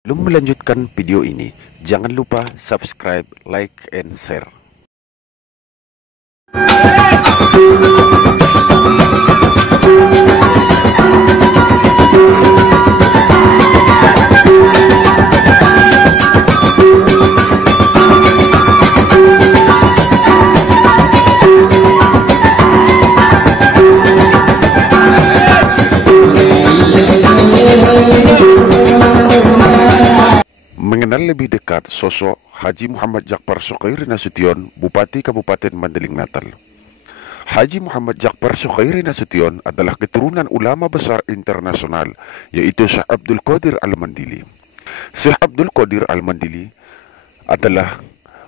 Sebelum melanjutkan video ini, jangan lupa subscribe, like, and share. Mengenal lebih dekat sosok Haji Muhammad Jakfar Sukhairi Nasution, Bupati Kabupaten Mandeling Natal. Haji Muhammad Jakfar Sukhairi Nasution adalah keturunan ulama besar internasional, yaitu Syekh Abdul Qadir Al-Mandili. Syekh Abdul Qadir Al-Mandili adalah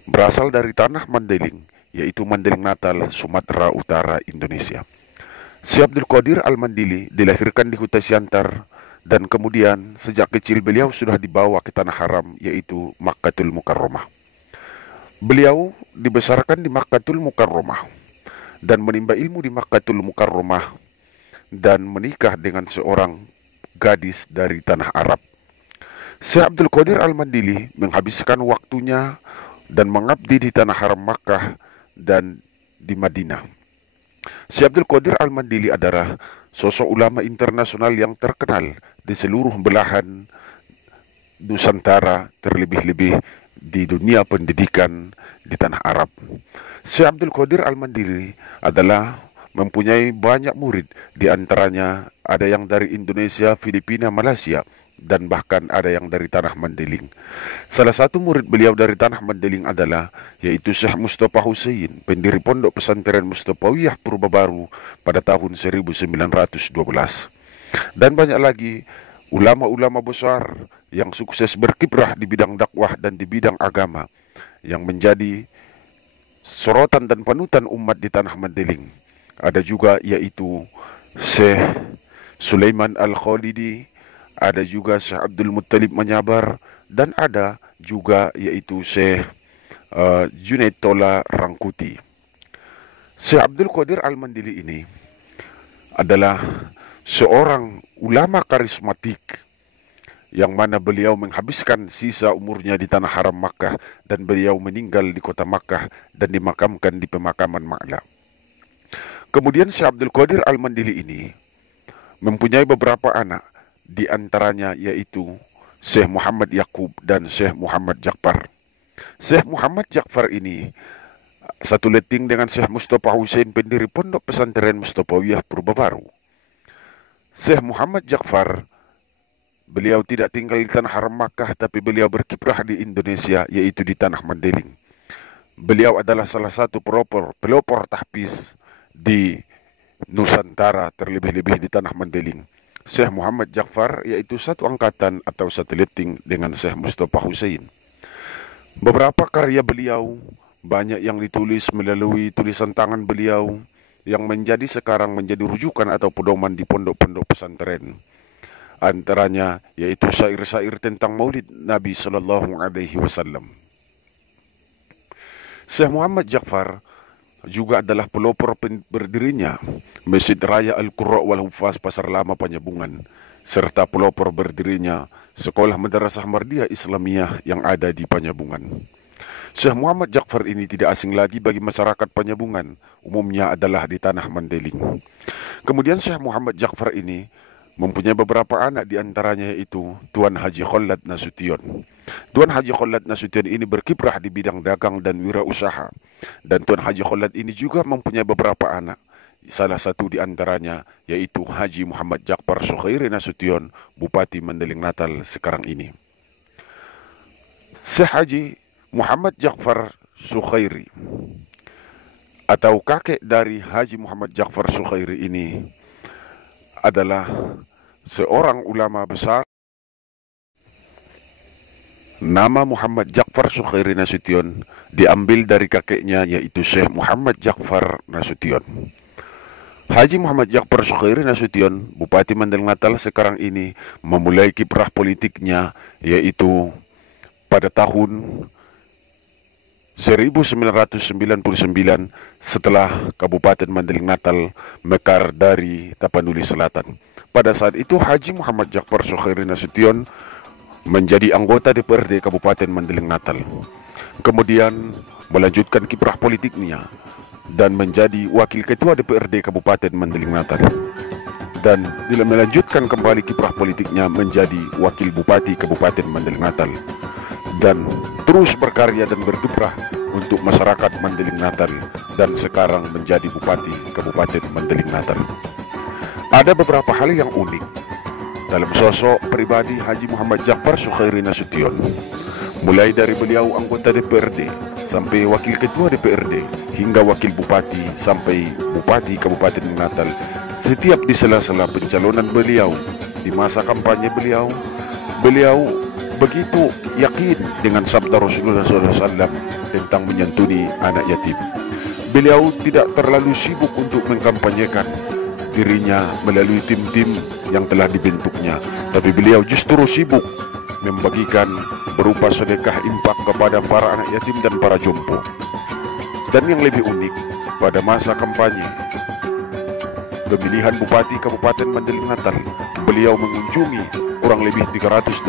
berasal dari tanah Mandeling, yaitu Mandeling Natal, Sumatera Utara, Indonesia. Syekh Abdul Qadir Al-Mandili dilahirkan di Huta Siantar, dan kemudian sejak kecil beliau sudah dibawa ke tanah haram, yaitu Makkatul Mukarramah. Beliau dibesarkan di Makkatul Mukarramah dan menimba ilmu di Makkatul Mukarramah dan menikah dengan seorang gadis dari tanah Arab. Syekh Abdul Qadir Al-Mandili menghabiskan waktunya dan mengabdi di tanah haram Makkah dan di Madinah. Syekh Abdul Qadir Al-Mandili adalah sosok ulama internasional yang terkenal di seluruh belahan Nusantara, terlebih-lebih di dunia pendidikan di tanah Arab. Syekh Abdul Qadir Al-Mandili adalah mempunyai banyak murid, di antaranya ada yang dari Indonesia, Filipina, Malaysia, dan bahkan ada yang dari tanah Mandeling. Salah satu murid beliau dari tanah Mandeling adalah yaitu Syekh Mustafa Husain, pendiri Pondok Pesantren Mustafawiyah Purba Baru pada tahun 1912. Dan banyak lagi ulama-ulama besar yang sukses berkiprah di bidang dakwah dan di bidang agama yang menjadi sorotan dan panutan umat di tanah Mandeling. Ada juga yaitu Syekh Sulaiman Al-Khalidi, ada juga Syekh Abdul Muttalib Manyabar, dan ada juga yaitu Syekh Junaid Tola Rangkuti. Syekh Abdul Qadir Al-Mandili ini adalah seorang ulama karismatik yang mana beliau menghabiskan sisa umurnya di tanah haram Makkah dan beliau meninggal di kota Makkah dan dimakamkan di pemakaman Ma'la. Kemudian Syekh Abdul Qadir Al-Mandili ini mempunyai beberapa anak, di antaranya yaitu Syekh Muhammad Yaqub dan Syekh Muhammad Jakfar. Syekh Muhammad Jakfar ini satu letting dengan Syekh Mustafa Husain, pendiri Pondok Pesantren Mustafawiyah Purba Baru. Syekh Muhammad Jakfar, beliau tidak tinggal di tanah haram Makkah, tapi beliau berkiprah di Indonesia, yaitu di tanah Mandeling. Beliau adalah salah satu pelopor tahfiz di Nusantara, terlebih-lebih di tanah Mandeling. Syekh Muhammad Jakfar yaitu satu angkatan atau satu letting dengan Syekh Mustafa Husain. Beberapa karya beliau banyak yang ditulis melalui tulisan tangan beliau yang sekarang menjadi rujukan atau pedoman di pondok-pondok pesantren. Antaranya yaitu syair-syair tentang Maulid Nabi Sallallahu Alaihi Wasallam. Syekh Muhammad Jakfar juga adalah pelopor berdirinya Masjid Raya Al-Qurra wal Hufaz Pasar Lama Panyabungan, serta pelopor berdirinya Sekolah Madrasah Mardiyah Islamiyah yang ada di Panyabungan. Syekh Muhammad Jakfar ini tidak asing lagi bagi masyarakat Panyabungan, umumnya adalah di tanah Mandeling. Kemudian Syekh Muhammad Jakfar ini mempunyai beberapa anak, di antaranya yaitu Tuan Haji Khalad Nasution. Tuan Haji Khalad Nasution ini berkiprah di bidang dagang dan wirausaha. Dan Tuan Haji Khalad ini juga mempunyai beberapa anak. Salah satu di antaranya yaitu Haji Muhammad Jakfar Sukhairi Nasution, Bupati Mandeling Natal sekarang ini. Syekh Haji Muhammad Jakfar Sukhairi atau kakek dari Haji Muhammad Jakfar Sukhairi ini adalah seorang ulama besar. Nama Muhammad Jakfar Sukhairi Nasution diambil dari kakeknya yaitu Syekh Muhammad Jakfar Nasution. Haji Muhammad Jakfar Sukhairi Nasution, Bupati Mandeling Natal sekarang ini, memulai kiprah politiknya yaitu pada tahun 1999 setelah Kabupaten Mandeling Natal mekar dari Tapanuli Selatan. Pada saat itu Haji Muhammad Jakfar Sukhairi Nasution menjadi anggota DPRD Kabupaten Mandeling Natal. Kemudian melanjutkan kiprah politiknya dan menjadi wakil ketua DPRD Kabupaten Mandeling Natal. Dan melanjutkan kembali kiprah politiknya menjadi wakil bupati Kabupaten Mandeling Natal. Dan terus berkarya dan berkiprah untuk masyarakat Mandeling Natal, dan sekarang menjadi bupati Kabupaten Mandeling Natal. Ada beberapa hal yang unik dalam sosok pribadi Haji Muhammad Jakpar Sukhairi Nasution. Mulai dari beliau anggota DPRD sampai wakil ketua DPRD hingga wakil bupati sampai bupati Kabupaten Natal, setiap di sela-sela pencalonan beliau, di masa kampanye beliau begitu yakin dengan sabda Rasulullah SAW tentang menyantuni anak yatim. Beliau tidak terlalu sibuk untuk mengkampanyekan dirinya melalui tim-tim yang telah dibentuknya, tapi beliau justru sibuk membagikan berupa sedekah infak kepada para anak yatim dan para jompo. Dan yang lebih unik, pada masa kampanye pemilihan bupati Kabupaten Mandeling Natal, beliau mengunjungi kurang lebih 385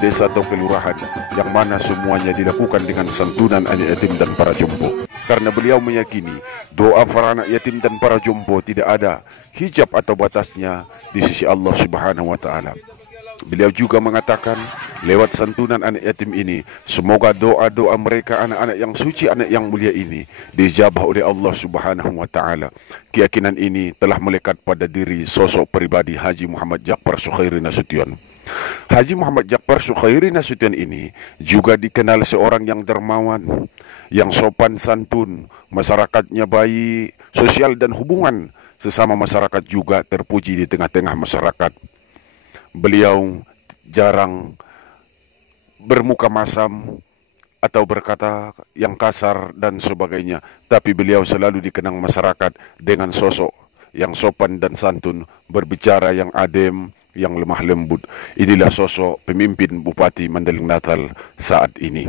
desa atau kelurahan, yang mana semuanya dilakukan dengan santunan anak yatim dan para jompo. Karena beliau meyakini doa para anak yatim dan para jompo tidak ada hijab atau batasnya di sisi Allah Subhanahu wa Ta'ala. Beliau juga mengatakan lewat santunan anak yatim ini, semoga doa-doa mereka, anak-anak yang suci, anak yang mulia ini, dijabah oleh Allah Subhanahu wa Ta'ala. Keyakinan ini telah melekat pada diri sosok pribadi Haji Muhammad Jakpar Sukhairi Nasution. Haji Muhammad Jakpar Sukhairi Nasution ini juga dikenal seorang yang dermawan, yang sopan santun, masyarakatnya baik, sosial dan hubungan sesama masyarakat juga terpuji di tengah-tengah masyarakat. Beliau jarang bermuka masam atau berkata yang kasar dan sebagainya, tapi beliau selalu dikenang masyarakat dengan sosok yang sopan dan santun, berbicara yang adem, yang lemah lembut. Inilah sosok pemimpin Bupati Mandeling Natal saat ini.